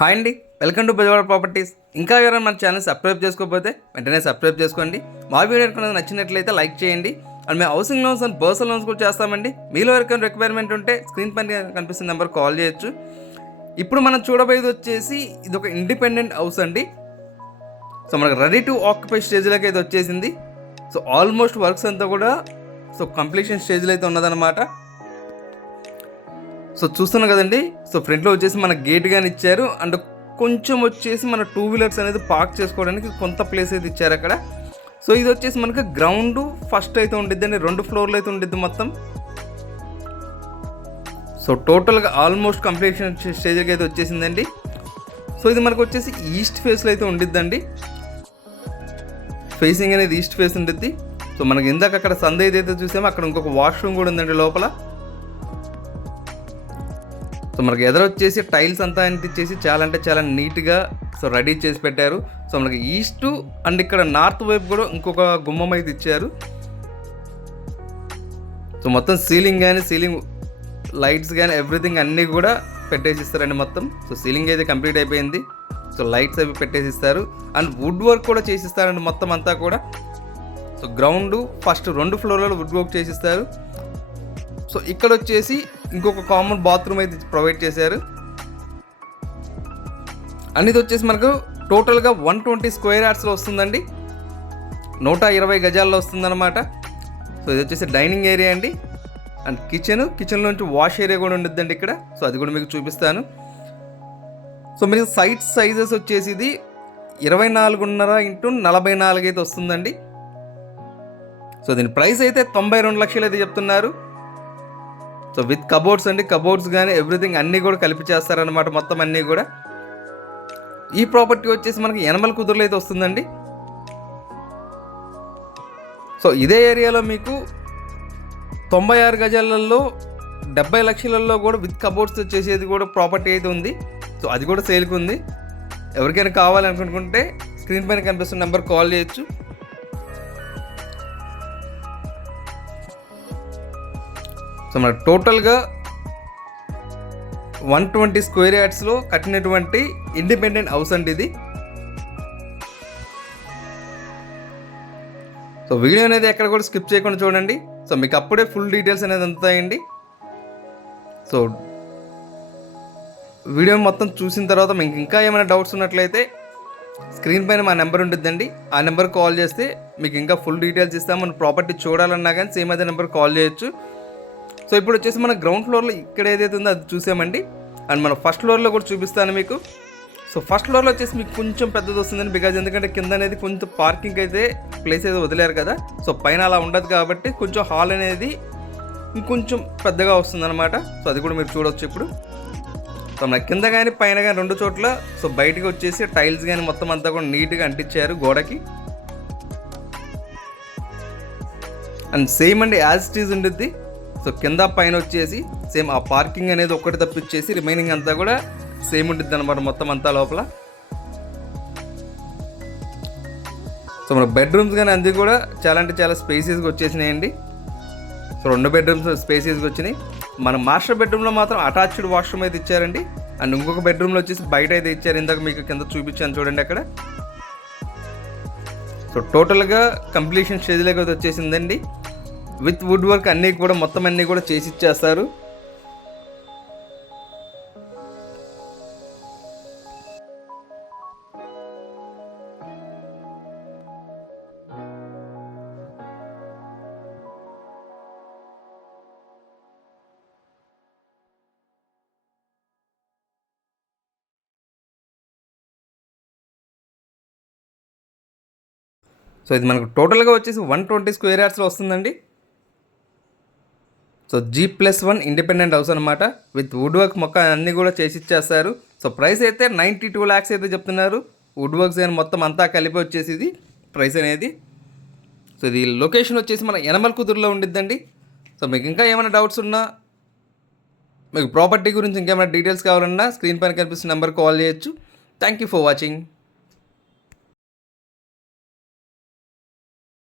Hi అండి, welcome to Bezawada properties. ఇంకా ఎవరైనా మన ఛానల్ సబ్స్క్రైబ్ చేసుకోకపోతే వెంటనే సబ్స్క్రైబ్ చేసుకోండి. మా వీడియో కనుక నచ్చినట్లయితే లైక్ చేయండి. అండ్ మేము housing loans and personal loans కూడా చేస్తామండి. మీలో ఎవరికైనా రిక్వైర్మెంట్ ఉంటే స్క్రీన్ పైన కనిపిస్తున్న నెంబర్ కాల్ చేయొచ్చు. ఇప్పుడు మనం చూడబోయేది వచ్చేసి ఇది ఒక ఇండిపెండెంట్ హౌస్ అండి. సో మనకు రెడీ టు ఆక్యుపై స్టేజ్లోకి అయితే వచ్చేసింది. సో ఆల్మోస్ట్ వర్క్స్ అంతా కూడా కంప్లీషన్ స్టేజ్లో అయితే ఉన్నదన్నమాట. సో చూస్తున్నాం కదండి. సో ఫ్రంట్లో వచ్చేసి మన గేట్ కానీ ఇచ్చారు. అండ్ కొంచెం వచ్చేసి మన 2 వీలర్స్ అనేది పార్క్ చేసుకోవడానికి కొంత ప్లేస్ అయితే ఇచ్చారు అక్కడ. సో ఇది వచ్చేసి మనకి గ్రౌండ్ ఫస్ట్ అయితే ఉండిద్ది అండి, 2 ఫ్లోర్లు అయితే ఉండిద్ది మొత్తం. సో టోటల్గా ఆల్మోస్ట్ కంప్లీషన్ స్టేజ్కి అయితే వచ్చేసిందండి. సో ఇది మనకు వచ్చేసి ఈస్ట్ ఫేస్లో అయితే ఉండిద్దండి. ఫేసింగ్ అనేది ఈస్ట్ ఫేస్ ఉండిద్ది. సో మనకి ఇందాక అక్కడ సందే ఏదైతే చూసామో అక్కడ ఇంకొక వాష్రూమ్ కూడా ఉందండి లోపల. సో మనకి ఎదురొచ్చేసి టైల్స్ అంతా అంటించేసి చాలా అంటే చాలా నీట్గా రెడీ చేసి పెట్టారు. సో మనకి ఈస్ట్ అండ్ ఇక్కడ నార్త్ వైపు కూడా ఇంకొక గుమ్మం అయితే ఇచ్చారు. సో మొత్తం సీలింగ్ కానీ సీలింగ్ లైట్స్ కానీ ఎవ్రీథింగ్ అన్నీ కూడా పెట్టేసి ఇస్తారండి మొత్తం. సో సీలింగ్ అయితే కంప్లీట్ అయిపోయింది. సో లైట్స్ అవి పెట్టేసి ఇస్తారు. అండ్ వుడ్ వర్క్ కూడా చేసిస్తారండి మొత్తం అంతా కూడా. సో గ్రౌండ్ ఫస్ట్ 2 ఫ్లోర్లలో వుడ్ వర్క్ చేసిస్తారు. సో ఇక్కడ వచ్చేసి ఇంకొక కామన్ బాత్రూమ్ అయితే ప్రొవైడ్ చేశారు. అండ్ ఇది వచ్చేసి మనకు టోటల్గా 120 స్క్వేర్ యార్డ్స్లో వస్తుందండి, 120 గజాల్లో వస్తుందన్నమాట. సో ఇది వచ్చేసి డైనింగ్ ఏరియా అండి. అండ్ కిచెన్లోంచి వాష్ ఏరియా కూడా ఉండిద్దండి ఇక్కడ. సో అది కూడా మీకు చూపిస్తాను. సో మీకు సైట్ సైజెస్ వచ్చేసి ఇది 24.5 x 44 అయితే వస్తుందండి. సో దీని ప్రైస్ అయితే 92 లక్షలు అయితే చెప్తున్నారు. సో విత్ కబోర్డ్స్ అండి, కబోర్డ్స్ కానీ ఎవ్రీథింగ్ అన్నీ కూడా కలిపి చేస్తారనమాట మొత్తం అన్నీ కూడా. ఈ ప్రాపర్టీ వచ్చేసి మనకి యనమల కుదురులో అయితే వస్తుందండి. సో ఇదే ఏరియాలో మీకు 96 గజాలలో 70 లక్షలలో కూడా విత్ కబోర్డ్స్ చేసేది కూడా ప్రాపర్టీ అయితే ఉంది. సో అది కూడా సేల్కి ఉంది. ఎవరికైనా కావాలనుకుంటే స్క్రీన్ పైన కనిపిస్తున్న నెంబర్ కాల్ చేయొచ్చు. సో మనకు టోటల్గా 120 స్క్వేర్ యార్డ్స్లో కట్టినటువంటి ఇండిపెండెంట్ హౌస్ అండి ఇది. సో వీడియో అనేది ఎక్కడ కూడా స్కిప్ చేయకుండా చూడండి. సో మీకు అప్పుడే ఫుల్ డీటెయిల్స్ అనేది అందుతాయండి. సో వీడియో మొత్తం చూసిన తర్వాత మీకు ఇంకా ఏమైనా డౌట్స్ ఉన్నట్లయితే స్క్రీన్ పైన మా నెంబర్ ఉంటుందండి. ఆ నెంబర్ కాల్ చేస్తే మీకు ఇంకా ఫుల్ డీటెయిల్స్ ఇస్తాం. మన ప్రాపర్టీ చూడాలన్నా కానీ సేమ్ అదే నెంబర్ కాల్ చేయొచ్చు. సో ఇప్పుడు వచ్చేసి మన గ్రౌండ్ ఫ్లోర్లో ఇక్కడ ఏదైతే ఉందో అది చూసామండి. అండ్ మన ఫస్ట్ ఫ్లోర్లో కూడా చూపిస్తాను మీకు. సో ఫస్ట్ ఫ్లోర్లో వచ్చేసి మీకు కొంచెం పెద్దది వస్తుందండి, బికాజ్ ఎందుకంటే కింద అనేది కొంచెం పార్కింగ్ అయితే ప్లేస్ అయితే వదిలేరు కదా. సో పైన అలా ఉండదు కాబట్టి కొంచెం హాల్ అనేది ఇంకొంచెం పెద్దగా వస్తుందన్నమాట. సో అది కూడా మీరు చూడవచ్చు ఇప్పుడు. సో మన కింద కానీ పైన కానీ 2 చోట్ల బయటకు వచ్చేసి టైల్స్ కానీ మొత్తం అంతా కూడా నీట్గా అంటించారు గోడకి. అండ్ సేమ్ అండి యాజ్ ఇట్ ఈజ్ ఉంటుంది. సో కింద పైన వచ్చేసి సేమ్ ఆ పార్కింగ్ అనేది ఒక్కటి తప్పిచ్చేసి రిమైనింగ్ అంతా కూడా సేమ్ ఉంటుంది అనమాట మొత్తం అంతా లోపల. సో మన బెడ్రూమ్స్ కానీ అన్నీ కూడా చాలా అంటే చాలా స్పేసియస్గా వచ్చేసినాయండి. సో 2 బెడ్రూమ్స్ స్పేసియస్గా వచ్చినాయి. మన మాస్టర్ బెడ్రూమ్లో మాత్రం అటాచ్డ్ వాష్రూమ్ అయితే ఇచ్చారండి. అండ్ ఇంకొక బెడ్రూమ్లో వచ్చేసి బయట అయితే ఇచ్చారు. ఇందాక మీకు కింద చూపించాను చూడండి అక్కడ. సో టోటల్గా కంప్లీషన్ స్టేజ్లోకి అయితే వచ్చేసిందండి. విత్ వుడ్ వర్క్ అన్నీ కూడా మొత్తం అన్నీ కూడా చేసి ఇచ్చేస్తారు. సో ఇది మనకు టోటల్గా వచ్చేసి 120 స్క్వేర్ యార్డ్స్లో వస్తుందండి. సో G+1 ఇండిపెండెంట్ హౌస్ అనమాట. విత్ వుడ్ వర్క్ మొక్క అన్నీ కూడా చేసి ఇచ్చేస్తారు. సో ప్రైస్ అయితే 92 lakhs అయితే చెప్తున్నారు. వుడ్ వర్క్స్ కానీ మొత్తం అంతా కలిపి వచ్చేసి ఇది ప్రైస్ అనేది. సో ఇది లొకేషన్ వచ్చేసి మన యనమల కుదురులో ఉండిద్దండి. సో మీకు ఇంకా ఏమైనా డౌట్స్ ఉన్నా, మీకు ప్రాపర్టీ గురించి ఇంకేమైనా డీటెయిల్స్ కావాలన్నా స్క్రీన్ పైన కనిపిస్తున్న నెంబర్ కాల్ చేయొచ్చు. Thank you for watching.